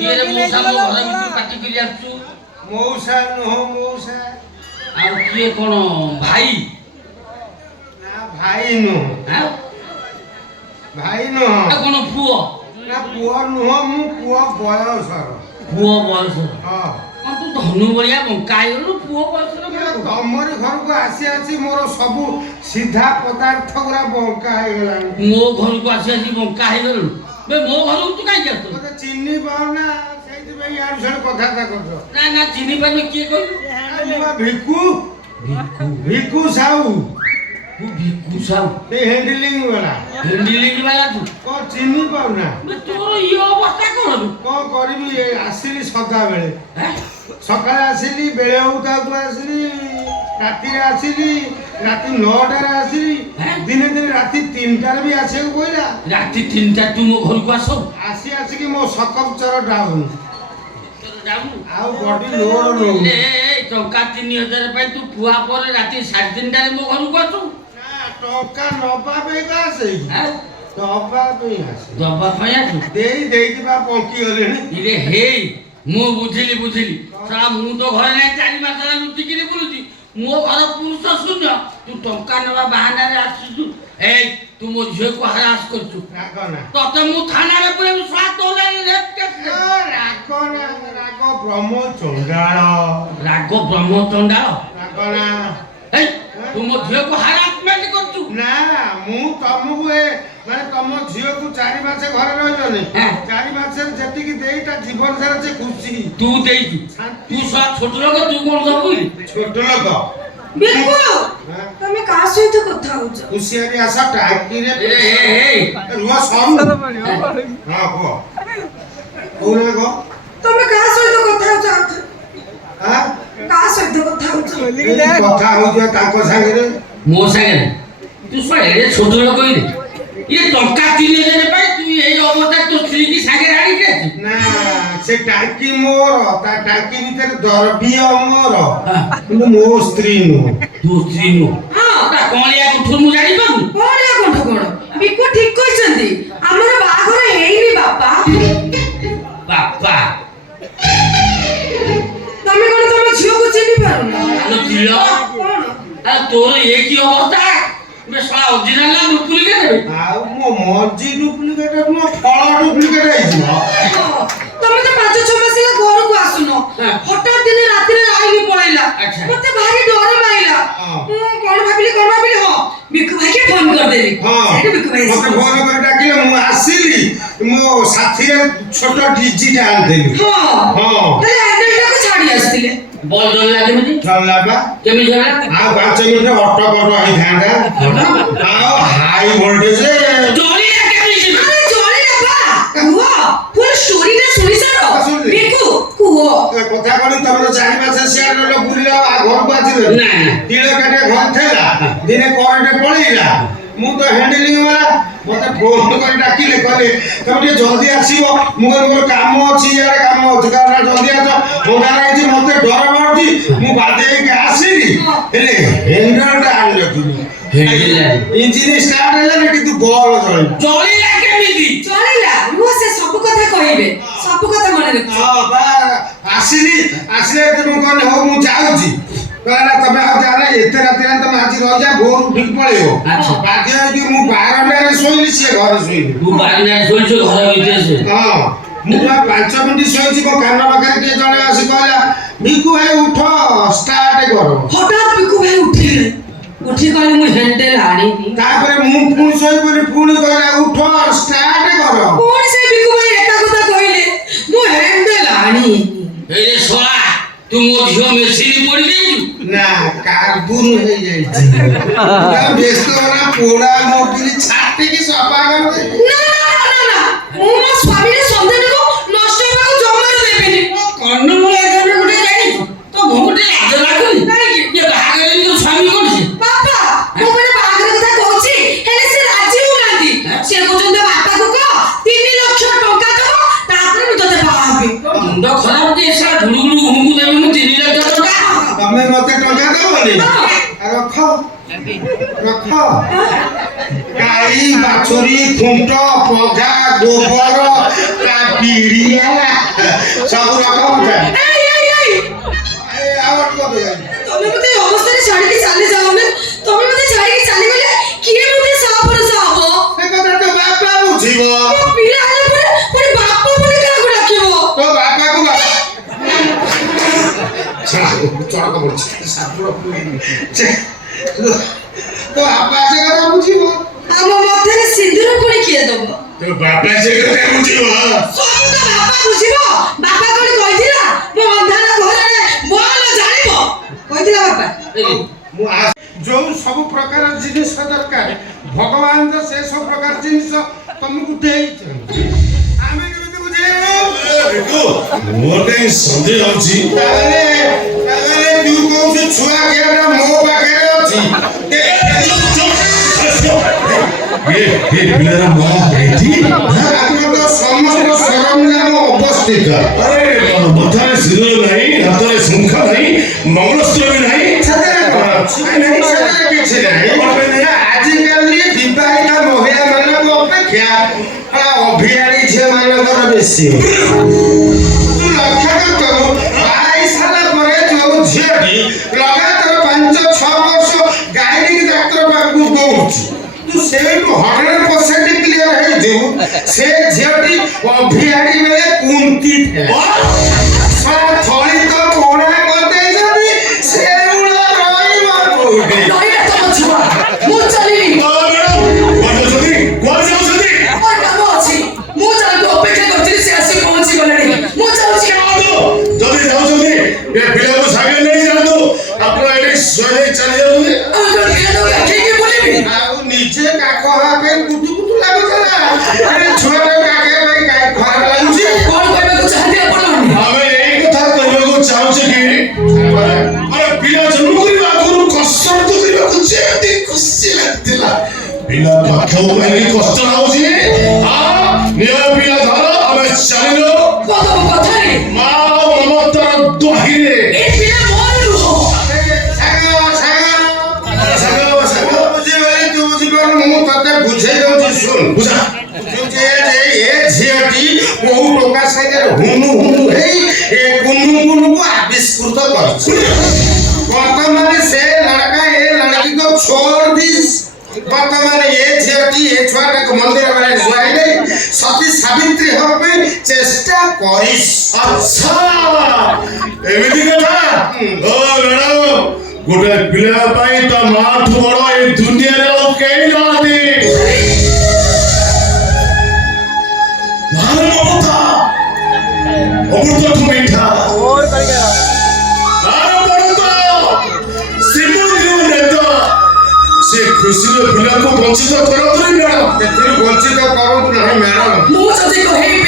କିଏ ରେ ମଉସା ମୋ ଘର ଭିତରୁ ପାଟି କରି ଆସୁଛୁ? ମଉସା ନୁହଁ ମଉସା। ଆଉ କିଏ କଣ ଭାଇ? ନା ଭାଇ ନୁହଁ। ଭାଇ ନୁହଁ। ଆଉ କଣ ପୁଅ? ନା ପୁଅ ନୁହଁ, ମୁଁ ପୁଅ ବୟସର। ପୁଅ ବୟସର? ହଁ। କଣ ତୁ ଧନୁ ଭଳିଆ ବଙ୍କା ହେଇଗଲୁ? ପୁଅ ବୟସର ତମରି ଘରକୁ ଆସି ଆସି ମୋର ସବୁ ସିଧା ପଦାର୍ଥ ଗୁରା ବଙ୍କା ହେଇଗଲାଣି। ମୋ ଘରକୁ ଆସି ଆସି ବଙ୍କା ହେଇଗଲୁ? ବେ ମୋ ଘରକୁ ତୁ କାହିଁକି ଆସୁଛୁ? ମତେ ଚିହ୍ନି ପାରୁନା, ସେଇଥିପାଇଁ ୟାଡୁ ସିଆଡୁ କଥାବାର୍ତ୍ତା କରୁଛ। ନା ନା ଚିହ୍ନି ପାରୁନି। କିଏ କହିଲୁ? ଭିକୁ ଭିକୁ ଭିକୁ ସାହୁ। ତୁ ଭିକୁ ସାହୁ? ସେ ହ୍ୟାଣ୍ଡଲିଂ ବାଲା। ହ୍ୟାଣ୍ଡଲିଂ ବାଲା ତୁ? କଣ ଚିହ୍ନି ପାରୁନା? ତୋର ଇଏ ଅବସ୍ଥା କଣ? କଣ କରିବି, ଆସିଲି ସଦାବେଳେ। ସକାଳେ ଆସିଲି, ବେଳେ ହଉତାକୁ ଆସିଲି, ରାତିରେ ଆସିଲି, ରାତି 9ଟାରେ ଆସିଲି, ଦିନେ ଦିନେ ରାତି 3ଟାରେ ବି ଆସିବାକୁ ପଇଲା। ରାତି 3ଟା ତୁ ମୋ ଘରକୁ ଆସ? ଆସିକି ମୋ ସକପଚର ଡାଉନ। ଆଉ ବଡି ଲୋଡ ନଉନି। ଟଙ୍କା 3000 ପାଇଁ ତୁ ପୁଆ ପରେ ରାତି 3:30ରେ ମୋ ଘରକୁ ଆସୁ? ନା ଟଙ୍କା ନବା ପାଇଁ ଆସେ, ଦବା ପାଇଁ ଆସେ। ଦବା ପାଇଁ ଆସୁ? ଦେଇକି ବା ପଙ୍କି ଗଲେଣି। ଇରେ ହେଇ ମୁଁ ବୁଝିଲି ସାରା ମୁଁ ତ ଘରେ ନାହିଁ, 4 ମାସ ହେଲା ଲୁଚିକିରି ବୁଲୁଛି। ମୋ ଘର ପୁରୁଷ ଶୂନ୍ୟ, ତୁ ଟଙ୍କା ନେବା ବାହାନାରେ ଆସିଛୁ। ଏଇ ତୁ ମୋ ଝିଅକୁ ହରାସ କରୁଛୁ। ରାଗ ନା। ତତେ ମୁଁ ଥାନାରେ ପୁରେଇବି। ରାଗ ବ୍ରହ୍ମ ଚଣ୍ଡାଳ। ରାଗ ବ୍ରହ୍ମ ଚଣ୍ଡାଳ? ରାଗ ନା। ତୁ ମୋ ଝିଅକୁ ହାରାସମେଣ୍ଟ କରୁଛୁ? ନା ମୁଁ ତମକୁ ମାନେ ତମ ଝିଅକୁ 4 ମାସ ଘରେ ରହିଲନି, 4 ମାସରେ ଯେତିକି ଦେଇ ତା ଜୀବନ ସାରା ସେ ଖୁସି। ତୁ ଦେଇଛୁ? ତୁ ଛୋଟ ଲୋକ, ତୁ କଣ ଦବୁ? ଛୋଟ ଲୋକ। ବିକୁ ତମେ କାହା ସହିତ କଥା ହଉଛ? ଖୁସିଆରି ଆସ ଟାଙ୍କିରେ ରୁହ ସମ। ହଁ କୁହ କହୁନା କହ। ତମେ କାହା ସହିତ କଥା ହଉଛ? କାହା ସହିତ କଥା ହଉଛ? କଥା ହଉଛ ତାଙ୍କ ସାଙ୍ଗରେ। ମୋ ସାଙ୍ଗରେ? ତୁ ଛୋଟ ଲୋକ ଇଏ ଟଙ୍କା 3000 ପାଇଁ ତୁ ଏଇ ଅବସ୍ଥା ତୋ ସ୍ତ୍ରୀ କି ସାଙ୍ଗରେ ଆଣିକି ଆସିଛୁ? ନା ସେ ଟାଙ୍କି ମୋର, ତା ଟାଙ୍କି ଭିତରେ ଦରବିୟ ମୋର, କିନ୍ତୁ ମୋ ସ୍ତ୍ରୀ ନୁହଁ। ତୋ ସ୍ତ୍ରୀ ନୁହଁ? ତା କଅଁଳିଆ କଣ୍ଠ ମୁଁ ଜାଣିପାରୁନି। କଅଁଳିଆ କଣ୍ଠ କଣ? ବିକୁ ଠିକ କହିଛନ୍ତି, ଆମର ବାହାଘର ହେଇନି ବାପା। ବାପା? ତମେ କଣ ତମ ଝିଅକୁ ଚିହ୍ନି ପାରୁନ? ତୋର ଏ କି ଅବସ୍ଥା? ଅରିଜିନାଲ ନା ଡୁପ୍ଲିକେଟ? ଆଉ ମୋ ମଞ୍ଜି ଡୁପ୍ଲିକେଟ ନୁହଁ, ଫଳ ଡୁପ୍ଲିକେଟ ହେଇଯିବ। ତମେ ତ 5-6 ମାସ ହେଲା ଘରକୁ ଆସୁନ। ହଠାତ୍ ଦିନେ ରାତିରେ ଲାଇନ ପଳେଇଲା, ମତେ ଭାରି ଡର ମାଇଲା। ମୁଁ କଣ ଭାବିଲି ହଁ ବିକୁ ଭାଇକି ଫୋନ କରିଦେଲି। ସେଇଠୁ ବିକୁ ଭାଇ ମତେ ଫୋନ କରି ଡାକିଲେ, ମୁଁ ଆସିଲି, ମୋ ସାଥିରେ ଛୋଟ ଡିଜିଟା ଆଣିଦେଲି। ହେଲେ ହ୍ୟାଣ୍ଡେଲଟାକୁ ଛାଡି ଆସିଥିଲେ। ବଲ କେମିତି ଚଳିଲା ବା? କେମିତି ହେଲା? ଆଉ 5 ମିନିଟ ଅଟୋ ହେଇଥାନ୍ତା। ଆଉ ହାଇ ଭୋଲ୍ଟେଜ ଚଳିଲା କେମିତି? ଆରେ ଚଳିଲା ବା। କୁହ ପୁରା ଷ୍ଟୋରିଟା ଶୁଣି ସାର। ବିକୁ କୁହ। କଥା କଣ, ତମର 4 ମାସ ସିଆଡେ ରହିଲ, ବୁଲିଲ, ଘରକୁ ଆସିଲେ ତିଳ କାଟିଆ ଘର ଥିଲା, ଦିନେ କରେଣ୍ଟ ପଳେଇଲା। ମୁଁ ତ ହ୍ୟାଣ୍ଡଲିଂ ବାଲା, ମତେ ଫୋନ କରି ଡାକିଲେ, କହିଲେ ତମେ ଟିକେ ଜଲ୍ଦି ଆସିବ। ମୁଁ କହିଲି ମୋର କାମ ଅଛି, ଇଆଡେ କାମ ଅଛି, କାରଣ ଜଲ୍ଦି ଆସ, ଅନ୍ଧାର ହେଇଛି, ମତେ ଡର ମାରୁଛି। ମୁଁ ବାଧ୍ୟ ଆସିଲି, ହେଲେ ହ୍ୟାଣ୍ଡଲଟା ଆଣିନଥିଲି। ଇଞ୍ଜିନ ଷ୍ଟାର୍ଟ ହେଲାନି, କିନ୍ତୁ ବଲ ଚଳିଲା କେମିତି? ଚଳିଲା ମୁଁ ସେ ସବୁ କଥା କହିବେ, ସବୁ କଥା ମନେ ରଖ। ଆସିଲେ ମୁଁ କହିଲି ହଉ ମୁଁ ଯାଉଛି। କହିଲା ତମେ ଆଉ ଯାଅ, ଏତେ ରାତିରେ ତମେ ଆଜି ରହିଯା, ଭୋର ଉଠିକି ପଳେଇବ। ବାଧ୍ୟ ହେଇକି ମୁଁ ବାରଣ୍ଡାରେ ଶୋଇଲି, ସିଏ ଘରେ ଶୋଇଲି। ତୁ ବାରଣ୍ଡାରେ ଶୋଇଛୁ, ଘର ଭିତରେ? ମୁଁ 5 ମିନିଟ ଶୋଇଛି, ମୋ କାନ ପାଖରେ କିଏ ଜଣେ ଆସି କହିଲା, ଭିକୁ ଭାଇ ଉଠ, ଷ୍ଟାର୍ଟ କର। ହଠାତ୍ ବିକୁ ଭାଇ ଉଠି କହିଲେ ମୁଁ ହ୍ୟାଣ୍ଡେଲ ଆଣିନି। ତାପରେ ମୁଁ ପୁଣି ଶୋଇପଡି, ପୁଣି କହିଲା ଉଠ, ଷ୍ଟାର୍ଟ କର। ପୁଣି ସେ ବିକୁ ଭାଇ ଏକା କଥା କହିଲେ, ମୁଁ ହ୍ୟାଣ୍ଡେଲ ଆଣିନି। ଏଇ ଶଳା, ତୁ ମୋ ଝିଅ ମେସିନ ପଡି ଯାଇଛୁ? ନା କାର୍ବୁନ ହେଇଯାଇଛି। ବ୍ୟସ୍ତ ନା ପୋଡା ମୋବିଲି ଛାଟିକି ସଫା କରିଦେବି। ନା ମୁଁ ମୋ ସ୍ୱାମୀର ସନ୍ତାନକୁ ନଷ୍ଟ ହେବାକୁ ଜମାରୁ ଦେବିନି। କର୍ଣ୍ଣମୂଳ ଏକାଡେମୀ ଗୋଟେ ଯାଇଛୁ, ତ ଭୋଗଟେ ଲାଜ ଲାଗୁନି? କାହିଁକି? ଇଏ ବାହାଘର ତୋ ସ୍ୱାମୀ କରୁଛି? ବାପା ମୁଁ ଗୋଟେ ବାହାଘର କଥା କହୁଛି, ହେଲେ ସେ ରାଜି ହଉନାହାନ୍ତି। ସେ କହୁଛନ୍ତି ବାପାକୁ କହ 3 ଲକ୍ଷ ଟଙ୍କା ଦବ, ତାପରେ ମୁଁ ତତେ ବାହା ହେବି। ମୁଣ୍ଡ ଖରାପ ଯେ ସାରା ଗୁଡୁ ଘୁମକୁ ଦେବି ମୁଁ 3 ଲକ୍ଷ ଟଙ୍କା? ତମେ ମତେ ଟଙ୍କା ଦବନି? ରଖ ଗାଈ ବାଛୁରୀ, ଖୁଣ୍ଟ, ପଘା, ଗୋବର, କାଠ, ପିଡ଼ିଆ ସବୁ ରକମ ଥାଏ ଏଇ ଆଉ କଣ ତମେ ମତେ ଏ ଅବସ୍ଥାରେ ଛାଡ଼ିକି ଚାଲି ଯାଉନି। ତମେ ମତେ ଛାଡ଼ିକି ଚାଲିଗଲେ କିଏ ମତେ ସାହା ଭରସା ହବ? ସେ କଥା ତ ବାପା ବୁଝିବ। ମୋ ପିଲା ହେଲା ପରେ ପୁଣି ବାପା ବୋଲି କାହାକୁ ଡାକିବ? ତୋ ବାପାକୁ ବାପା ଚড়କ ପଡୁଛି ତୋ ବାପା ସେ କଥା ବୁଝିବ। ଆମ ମଧ୍ୟରେ ସିନ୍ଦୁର ପୁଣି କିଏ ଦବ? ତୋ ବାପା ସେ କଥା ବୁଝିବ। ସବୁ ତ ବାପା ବୁଝିବ। ବାପା କଣ କହିଥିଲା ମୋ ଅନ୍ଧାର ଘରରେ ବଲ ଜାଣିବ? କହିଥିଲା ବାପା? ମୁଁ ଯୋଉ ସବୁ ପ୍ରକାର ଜିନିଷ ଦରକାର ଭଗବାନ ତ ସେ ସବୁ ପ୍ରକାର ଜିନିଷ ତମକୁ ଦେଇଛନ୍ତି। ଆମେ କେମିତି ବୁଝେଇବୁ? ମୋର କାହିଁ ସନ୍ଦେହ ଅଛି ତାହେଲେ ତୁ କହୁଛୁ ଛୁଆ କିଆଟା ମୋ ପାଖରେ ଅଛି। ପିଲାର ମା ଏଠି ଆମର ତ ସମସ୍ତ ସରଞ୍ଜାମ ଅବସ୍ଥିତ। ଆରେ ମଥାରେ ସିନ୍ଦୁର ନାହିଁ, ହାତରେ ଶଙ୍ଖ ନାହିଁ, ମଙ୍ଗଳସୂତ୍ର ବି ନାହିଁ। କିଛି ନାହିଁ। ଆଜିକାଲି ବିବାହିତ ମହିଳା ମାନଙ୍କ ଅପେକ୍ଷା ଅଭିଆଣୀ ଝିଅ ମାନଙ୍କର ବେଶୀ। ଲକ୍ଷ୍ୟ କରୁ ବାହାହେଇ ସାରିଲା ପରେ ଯୋଉ ଝିଅଟି ଲଗାତାର 5-6 ବର୍ଷ ଗାଇନିକ୍ ଡାକ୍ତର ପାଖକୁ ଦଉଛୁ ତୁ ସେଇଠୁ 100% କ୍ଲିୟର ହେଇଯିବୁ ସେ ଝିଅଟି ଅଭିଆଣୀ ବେଳେ କୁନ୍ତି ଥଳି ତ କୋଣା କରିଦେଇଛନ୍ତି ସେଇଗୁଡ଼ା ରହିବ କୋଉଠି? ରହିଲା ତମ ଛୁଆ। ମୁଁ ଚାଲିଲି। କୁଆଡେ ଯାଉଛନ୍ତି? ମୋର କାମ ଅଛି। ମୁଁ ତାଙ୍କୁ ଅପେକ୍ଷା କରିଥିଲି ସେ ଆସି ପହଞ୍ଚି ଗଲେଣି। ମୁଁ ଯାଉଛି। ଯଦି ଯାଉଛନ୍ତି ଏ ପିଲାକୁ ସାଙ୍ଗରେ ନେଇ ଯାଆନ୍ତୁ। ଆପଣ ଏଠି ଶୋଇ ଚାଲି ଯାଉଛନ୍ତି। ଆଉ ଯୋଉ ପିଲାଟାକୁ କାଖେଇକି ବୁଲିବି। ଆଉ ନିଜେ କାଖ ହବା ପାଇଁ କୁତୁ କୁତୁ ଲାଗୁଥିଲା ଛୁଆଟା କାଖେଇବା ପାଇଁ କାହିଁ ଖରାପ ଲାଗୁଛି? କଣ କହିବାକୁ ଚାହାନ୍ତି ଆପଣ? ଆମେ ଏଇ କଥା କହିବାକୁ ଚାହୁଁଛୁ କି ମାନେ ପିଲା ଜନ୍ମ କରିବା ଆଗରୁ କସରତ କରିବାକୁ ଯେମିତି ଖୁସି ଲାଗିଥିଲା ପିଲା ପାଖକୁ କାହିଁକି କଷ୍ଟ ଲାଗୁଛି? ନିଜ ପିଲା ଧର ଆମେ ଚାଲିଲୁ କଥାରେ ମା ମମତାର ଦ୍ୱାହିରେ। ଏ ପିଲା ମୋର ନୁହଁ। ମୁଁ ତତେ ବୁଝେଇ ଦଉଛି ଶୁଣ ବୁଝା ଏ ଝିଅଟି କୋଉ ଟୋକା ସାଙ୍ଗରେ ହୁନୁ ହୁନୁ ହେଇ ଏ କୁନୁ କୁନୁକୁ ଆବିଷ୍କୃତ କରିଛି। ବର୍ତ୍ତମାନ ସେ ଲड़का ଏ लड़की को छोड़ दिस। ବର୍ତ୍ତମାନ ଏ ଝିଅଟି ଏ ଛୁଆଟାକୁ ମନ୍ଦିର ବେଳେ ଶୁଆଇ ଦେଇ ସତୀ ସାବିତ୍ରୀ ହେବା ପାଇଁ ଚେଷ୍ଟା କରିଛି। ଆଚ୍ଛା ଏମିତି କଥା। ଓ ମ୍ୟାଡାମ ଗୋଟେ ପିଲା ପାଇଁ ତା ମାଠୁ ବଡ ଏ ଦୁନିଆରେ ଆଉ କେହି ନାହାନ୍ତି। ମାର ମମତା ଅମୃତଠୁ ମିଠା। ତାର ବଡ ଶ୍ରୀମନ୍ଦିର ନେତା ସେ ଖୁସିର ପିଲାକୁ ବଞ୍ଚିତ କରନ୍ତୁ ମ୍ୟାଡାମ। ଏଥିରୁ ବଞ୍ଚିତ କରନ୍ତୁ ନାହିଁ ମ୍ୟାଡାମ। ମୁଁ ଯଦି କହିବି